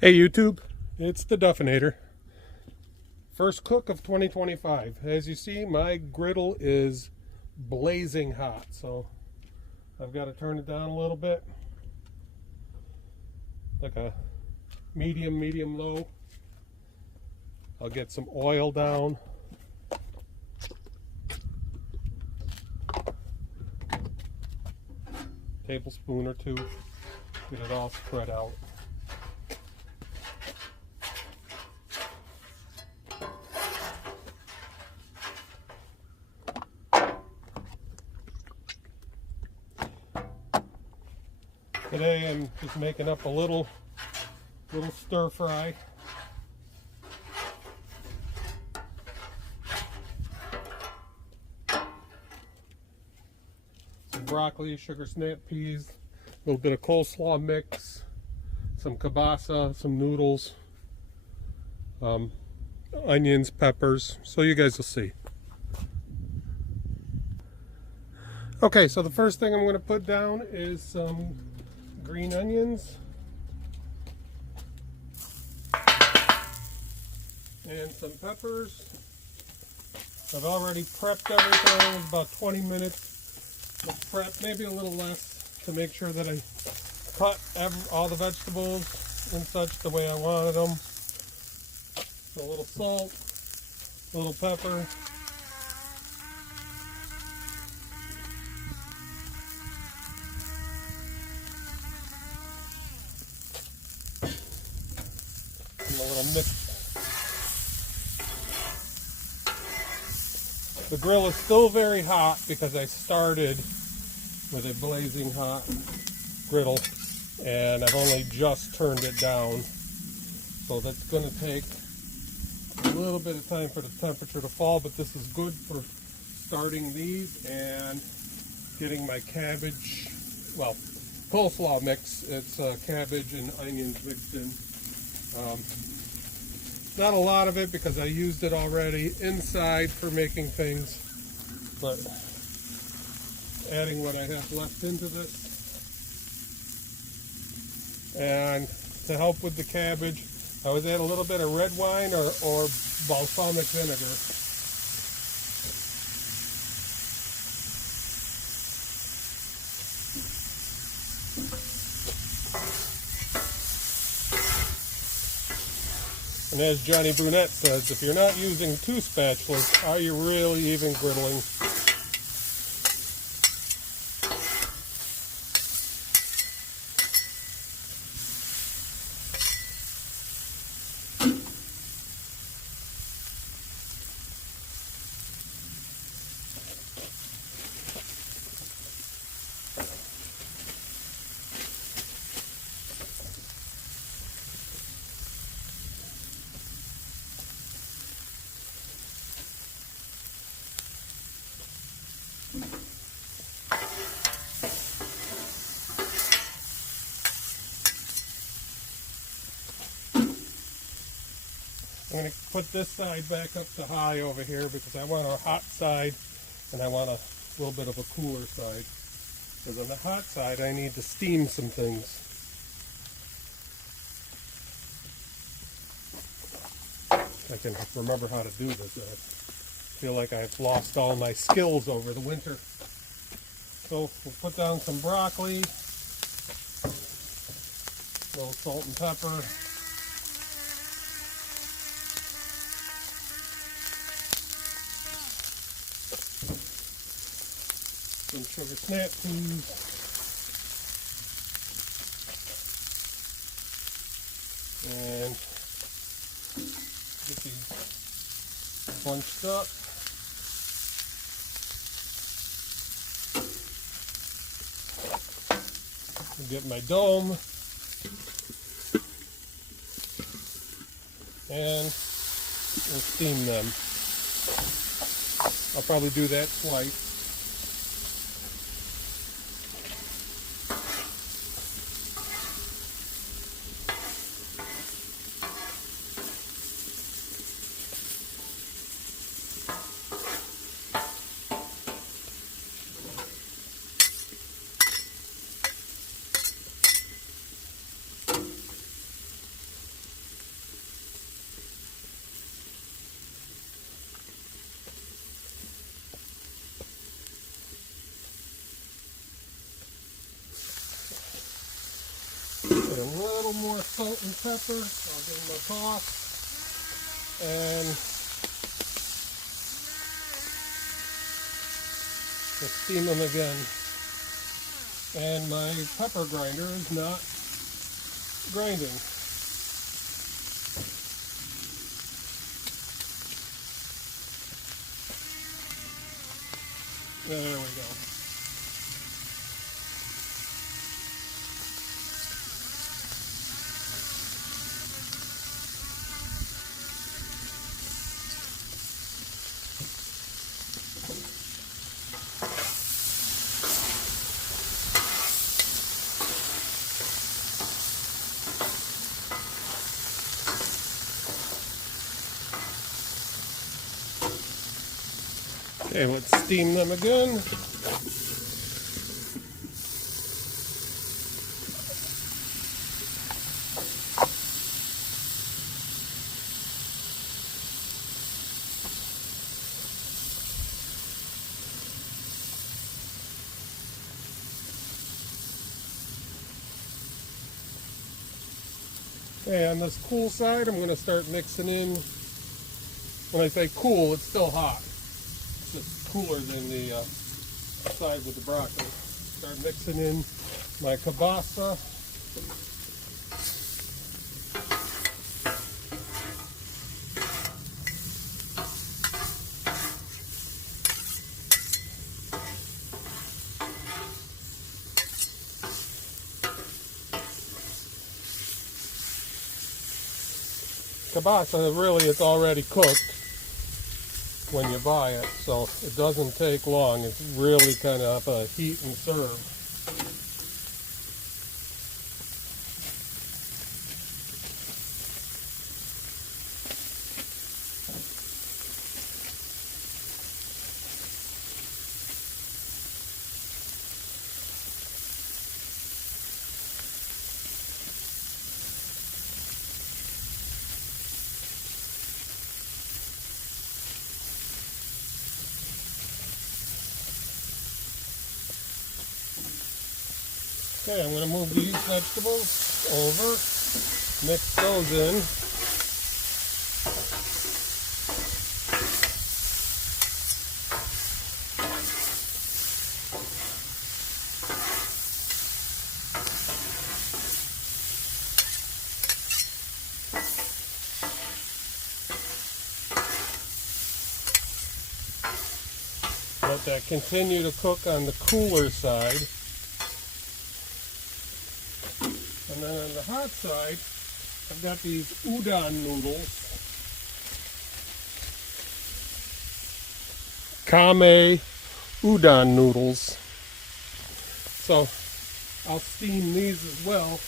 Hey YouTube, it's the Duffinator. First cook of 2025. As you see, my griddle is blazing hot, so I've got to turn it down a little bit. Like a medium low. I'll get some oil down. Tablespoon or two. Get it all spread out. Today I'm just making up a little stir fry. Some broccoli, sugar snap peas, a little bit of coleslaw mix, some kielbasa, some noodles, onions, peppers, so you guys will see. Okay, so the first thing I'm going to put down is some green onions and some peppers. I've already prepped everything. It's about 20 minutes of prep, maybe a little less, to make sure that I cut all the vegetables and such the way I wanted them. So a little salt, a little pepper, a little mix. The grill is still very hot because I started with a blazing hot griddle and I've only just turned it down, so that's going to take a little bit of time for the temperature to fall, but this is good for starting these and getting my cabbage, well, coleslaw mix. It's cabbage and onions mixed in. Not a lot of it because I used it already inside for making things, but adding what I have left into this. And to help with the cabbage, I always add a little bit of red wine or balsamic vinegar. And as Johnny Brunette says, if you're not using two spatulas, are you really even griddling? I'm going to put this side back up to high over here because I want a hot side and I want a little bit of a cooler side. Because on the hot side I need to steam some things. I can remember how to do this. I feel like I've lost all my skills over the winter. So we'll put down some broccoli, a little salt and pepper. Some sugar snap peas, and get these bunched up. Get my dome, and we'll steam them. I'll probably do that twice. little more salt and pepper. I'll give them a toss. And let's steam them again. And my pepper grinder is not grinding. There we go. Okay, let's steam them again. Okay, on this cool side, I'm going to start mixing in. When I say cool, it's still hot. It's just cooler than the side with the broccoli. Start mixing in my kielbasa. Kielbasa, really, it's already cooked when you buy it, so it doesn't take long. It's really kind of a heat and serve. Okay, I'm going to move these vegetables over, mix those in. Let that continue to cook on the cooler side. And then on the hot side, I've got these udon noodles. Kame udon noodles. So I'll steam these as well.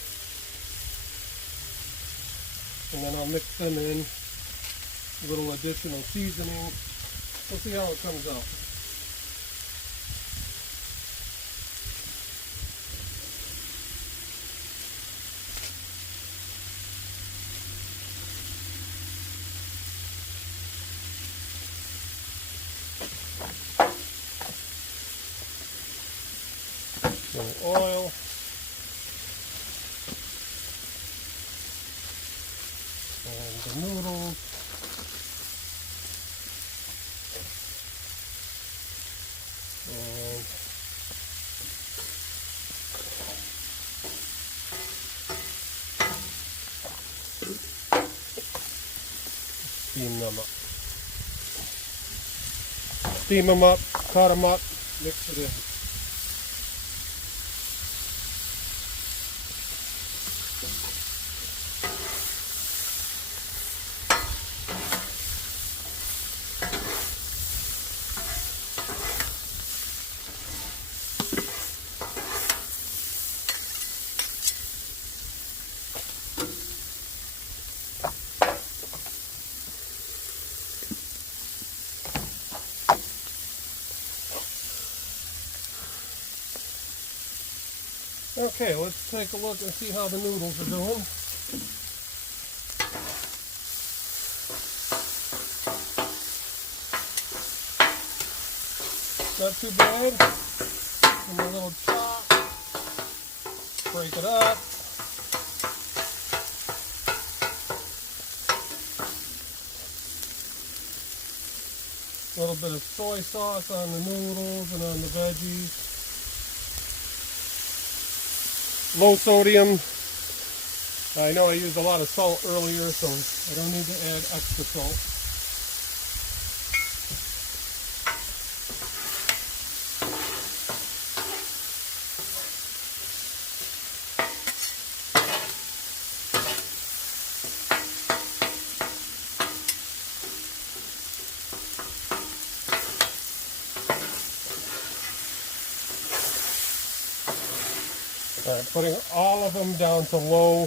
And then I'll mix them in. A little additional seasoning. We'll see how it comes out. Oil. And the noodles. And steam them up. Steam them up, cut them up, mix it in. Okay, let's take a look and see how the noodles are doing. Not too bad. Give them a little chop. Break it up. A little bit of soy sauce on the noodles and on the veggies. Low sodium. I know I used a lot of salt earlier, so I don't need to add extra salt. All right, putting all of them down to low.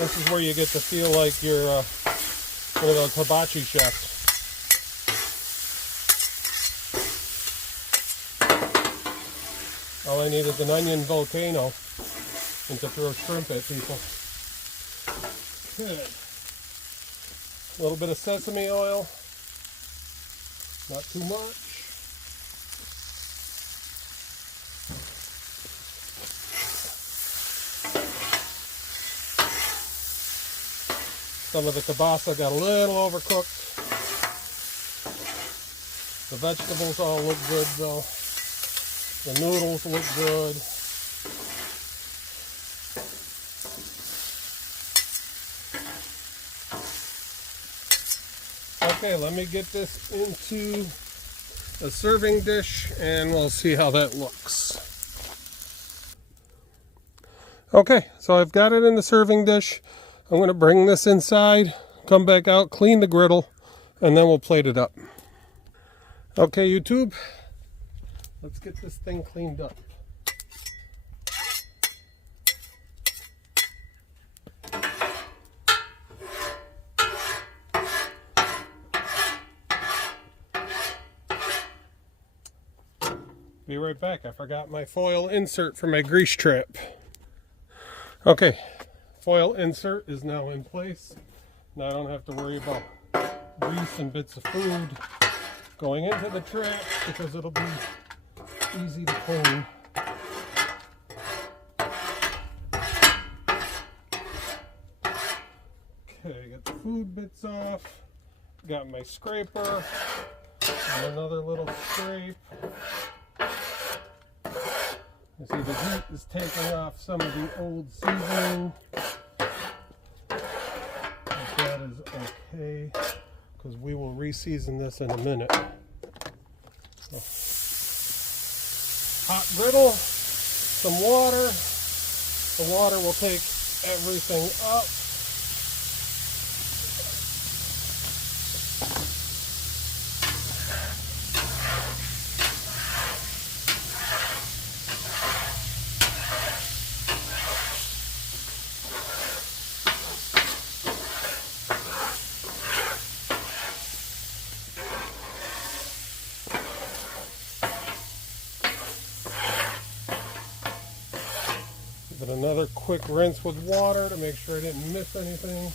This is where you get to feel like you're one of those hibachi chefs. All I need is an onion volcano and to throw shrimp at people. Good. A little bit of sesame oil. Not too much. Some of the kielbasa got a little overcooked. The vegetables all look good though. The noodles look good. Okay, let me get this into a serving dish and we'll see how that looks. Okay, so I've got it in the serving dish. I'm going to bring this inside, come back out, clean the griddle, and then we'll plate it up. Okay, YouTube, let's get this thing cleaned up. Be right back. I forgot my foil insert for my grease trap. Okay. Foil insert is now in place. Now I don't have to worry about grease and bits of food going into the trap because it'll be easy to clean. Okay, got the food bits off. Got my scraper and another little scrape. You see the heat is taking off some of the old seasoning. That is okay, because we will re-season this in a minute. So, hot griddle, some water. The water will take everything up. Give it another quick rinse with water to make sure I didn't miss anything.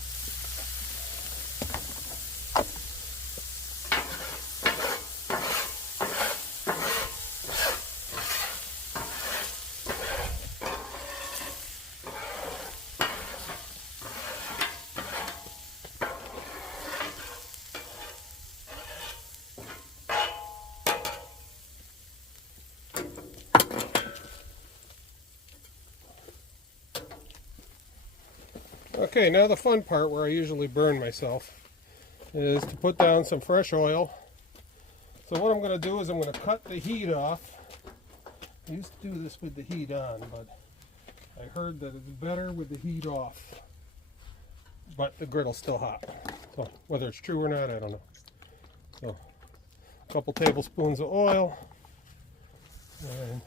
Okay, now the fun part where I usually burn myself is to put down some fresh oil. So what I'm going to do is I'm going to cut the heat off. I used to do this with the heat on, but I heard that it's better with the heat off. But the griddle's still hot. So whether it's true or not, I don't know. So a couple tablespoons of oil. And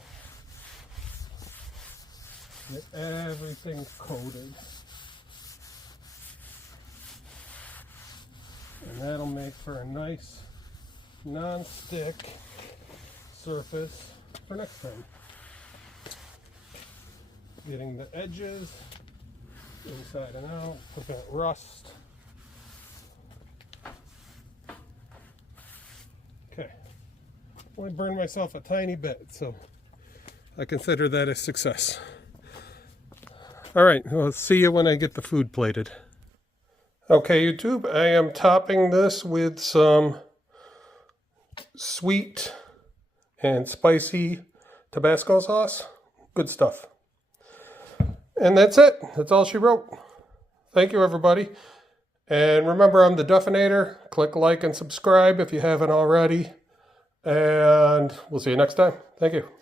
get everything coated. And that'll make for a nice non-stick surface for next time. Getting the edges inside and out, prevent rust. Only burned myself a tiny bit, so I consider that a success. All right, well, see you when I get the food plated. Okay, YouTube, I am topping this with some sweet and spicy Tabasco sauce. Good stuff. And that's it. That's all she wrote. Thank you, everybody. And remember, I'm the Duffinator. Click like and subscribe if you haven't already. And we'll see you next time. Thank you.